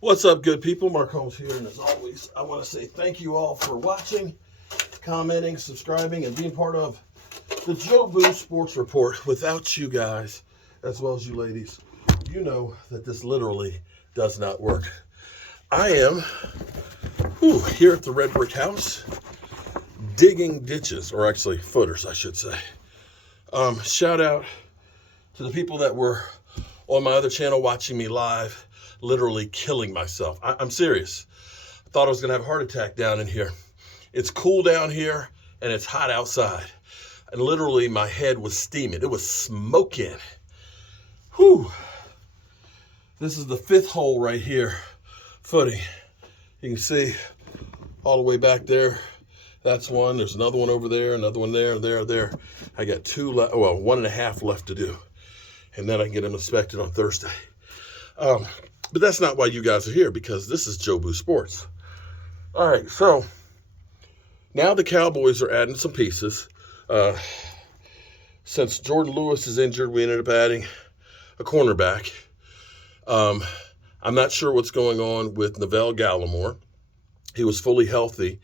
What's up, good people? Mark Holmes here, and as always, I want to say thank you all for watching, commenting, subscribing, and being part of the Joe Boo Sports Report. Without you guys, as well as you ladies, you know that this literally does not work. I am here at the Red Brick House, digging ditches, or actually footers, I should say. Shout out to the people that were on my other channel watching me live, literally killing myself. I'm serious. I thought I was going to have a heart attack down in here. It's cool down here and it's hot outside. And literally my head was steaming. It was smoking. Whew. This is the fifth hole right here, footing. You can see all the way back there. That's one. There's another one over there, another one there, there. I got two left, well, 1.5 left to do. And then I can get them inspected on Thursday. But that's not why you guys are here, because this is Joe Boo Sports. All right, so now the Cowboys are adding some pieces. Since Jordan Lewis is injured, we ended up adding a cornerback. I'm not sure what's going on with Neville Gallimore. He was fully healthy,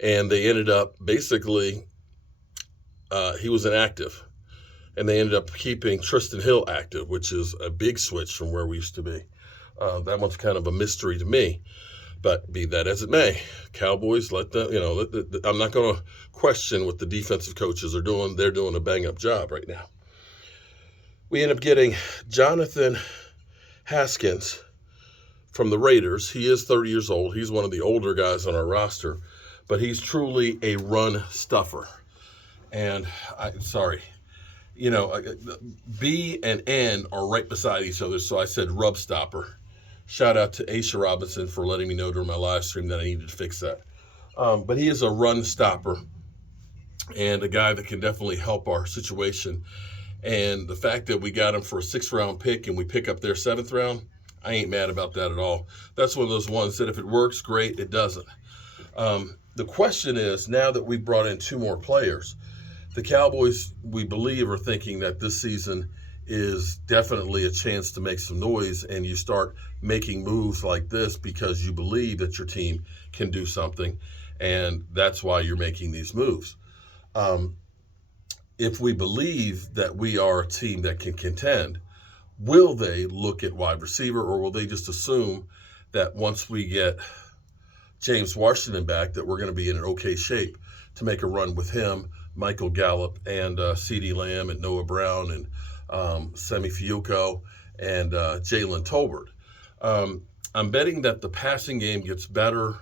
and they ended up basically, he was inactive. And they ended up keeping Tristan Hill active, which is a big switch from where we used to be. That one's kind of a mystery to me, but be that as it may, Cowboys, let them, I'm not going to question what the defensive coaches are doing. They're doing a bang-up job right now. We end up getting Jonathan Haskins from the Raiders. He is 30 years old. He's one of the older guys on our roster, but he's truly a run stuffer. And B and N are right beside each other, so I said rub stopper. Shout out to Aisha Robinson for letting me know during my live stream that I needed to fix that. But he is a run stopper and a guy that can definitely help our situation. And the fact that we got him for a 6th-round pick and we pick up their 7th round, I ain't mad about that at all. That's one of those ones that if it works, great. It doesn't. The question is, now that we've brought in 2 more players, the Cowboys, we believe, are thinking that this season is definitely a chance to make some noise, and you start making moves like this because you believe that your team can do something, and that's why you're making these moves. If we believe that we are a team that can contend, will they look at wide receiver, or will they just assume that once we get James Washington back that we're going to be in an okay shape to make a run with him, Michael Gallup, and CeeDee Lamb, and Noah Brown, and Semi Fiuco, and Jalen Tolbert. I'm betting that the passing game gets better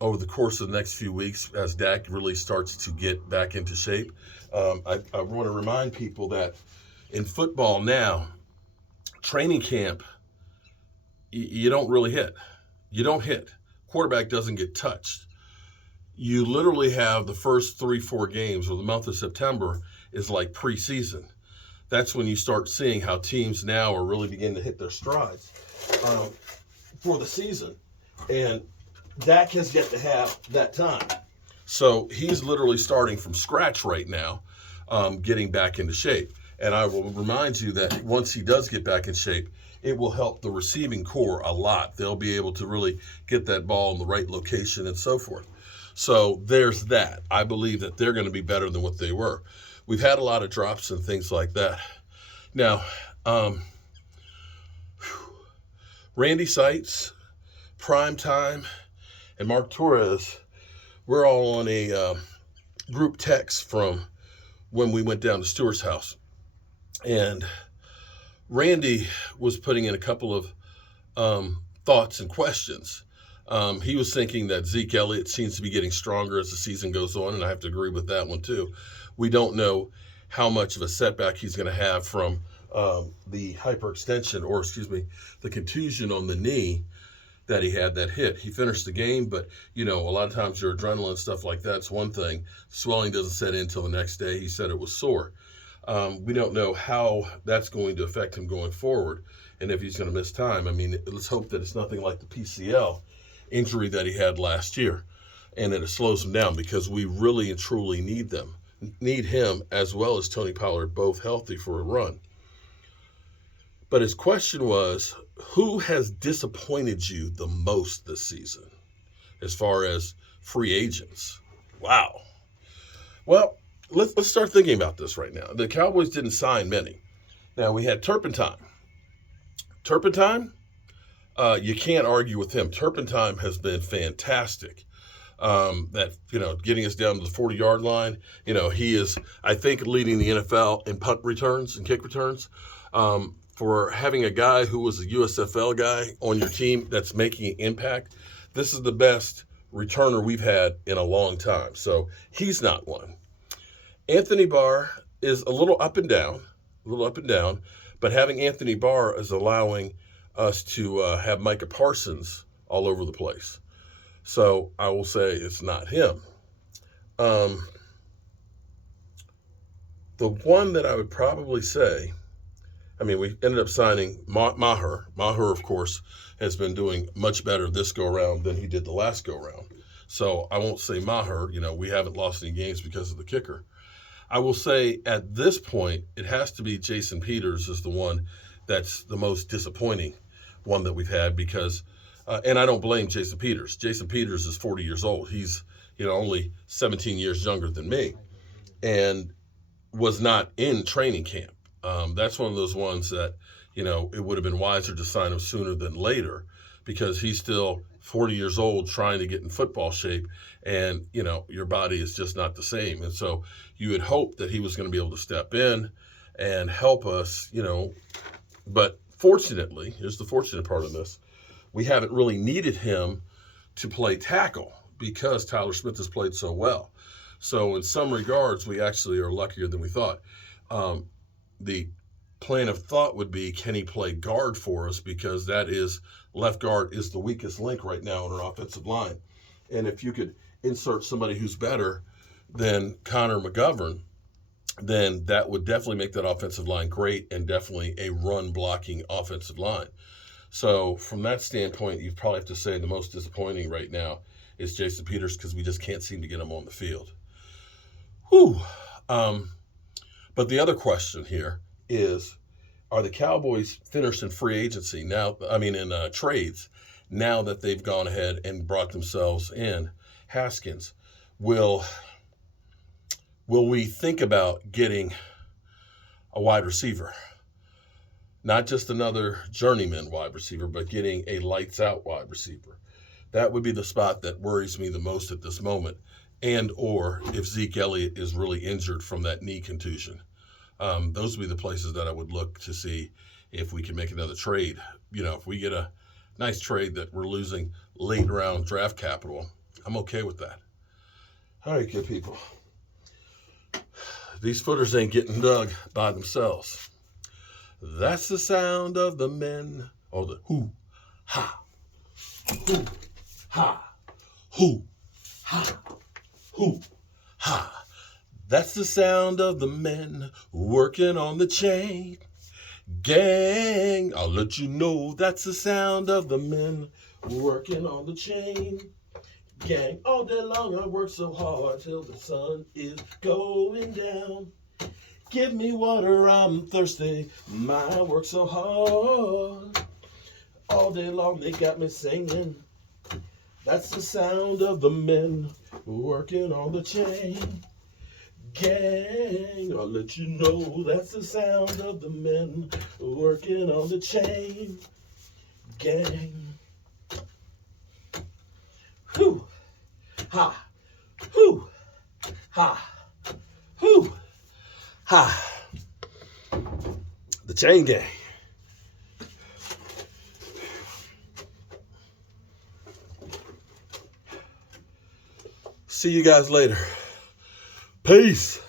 over the course of the next few weeks as Dak really starts to get back into shape. I want to remind people that in football now, training camp, you don't really hit. You don't hit. Quarterback doesn't get touched. You literally have the first 3-4 games, or the month of September is like preseason. That's when you start seeing how teams now are really beginning to hit their strides for the season. And Dak has yet to have that time. So he's literally starting from scratch right now, getting back into shape. And I will remind you that once he does get back in shape, it will help the receiving core a lot. They'll be able to really get that ball in the right location and so forth. So there's that. I believe that they're going to be better than what they were. We've had a lot of drops and things like that. Now, Randy Seitz, Prime Time, and Mark Torres, we're all on a group text from when we went down to Stewart's house. And Randy was putting in a couple of thoughts and questions. He was thinking that Zeke Elliott seems to be getting stronger as the season goes on, and I have to agree with that one too. We don't know how much of a setback he's going to have from the hyperextension, or the contusion on the knee that he had that hit. He finished the game, but a lot of times your adrenaline and stuff like that's one thing. Swelling doesn't set in until the next day. He said it was sore. We don't know how that's going to affect him going forward, and if he's going to miss time. I mean, let's hope that it's nothing like the PCL injury that he had last year, and that it slows him down, because we really and truly need him as well as Tony Pollard both healthy for a run. But his question was, who has disappointed you the most this season as far as free agents? Wow. Well, let's start thinking about this right now. The Cowboys didn't sign many. Now, we had Turpentine. Turpentine, you can't argue with him. Turpentine has been fantastic. Getting us down to the 40-yard line. He is, I think, leading the NFL in punt returns and kick returns. For having a guy who was a USFL guy on your team that's making an impact, this is the best returner we've had in a long time. So he's not one. Anthony Barr is a little up and down, but having Anthony Barr is allowing us to have Micah Parsons all over the place. So I will say it's not him. The one that I would probably say, we ended up signing Maher. Maher, of course, has been doing much better this go-around than he did the last go-around. So I won't say Maher. We haven't lost any games because of the kicker. I will say at this point, it has to be Jason Peters is the one that's the most disappointing one that we've had because, and I don't blame Jason Peters. Jason Peters is 40 years old. He's, only 17 years younger than me and was not in training camp. That's one of those ones that, it would have been wiser to sign him sooner than later because he's still 40 years old trying to get in football shape and, your body is just not the same. And so you would hope that he was going to be able to step in and help us, but fortunately, here's the fortunate part of this, we haven't really needed him to play tackle because Tyler Smith has played so well. So in some regards, we actually are luckier than we thought. The plan of thought would be, can he play guard for us? Because that is, left guard is the weakest link right now in our offensive line. And if you could insert somebody who's better than Connor McGovern, then that would definitely make that offensive line great and definitely a run-blocking offensive line. So from that standpoint, you probably have to say the most disappointing right now is Jason Peters because we just can't seem to get him on the field. Whew. But the other question here is, are the Cowboys finished in free agency now? In trades, now that they've gone ahead and brought themselves in Haskins. Will we think about getting a wide receiver? Not just another journeyman wide receiver, but getting a lights-out wide receiver. That would be the spot that worries me the most at this moment. And or if Zeke Elliott is really injured from that knee contusion. Those would be the places that I would look to see if we can make another trade. If we get a nice trade that we're losing late round draft capital, I'm okay with that. All right, good people. These footers ain't getting dug by themselves. That's the sound of the men. Oh, the hoo, ha, hoo, ha, hoo, ha, hoo, ha. That's the sound of the men working on the chain gang. I'll let you know that's the sound of the men working on the chain gang. All day long I work so hard till the sun is going down. Give me water, I'm thirsty. My work so hard. All day long they got me singing. That's the sound of the men working on the chain gang. I'll let you know that's the sound of the men working on the chain gang. Whew, ha, whew, ha, whew, ha. The chain gang. See you guys later. Peace.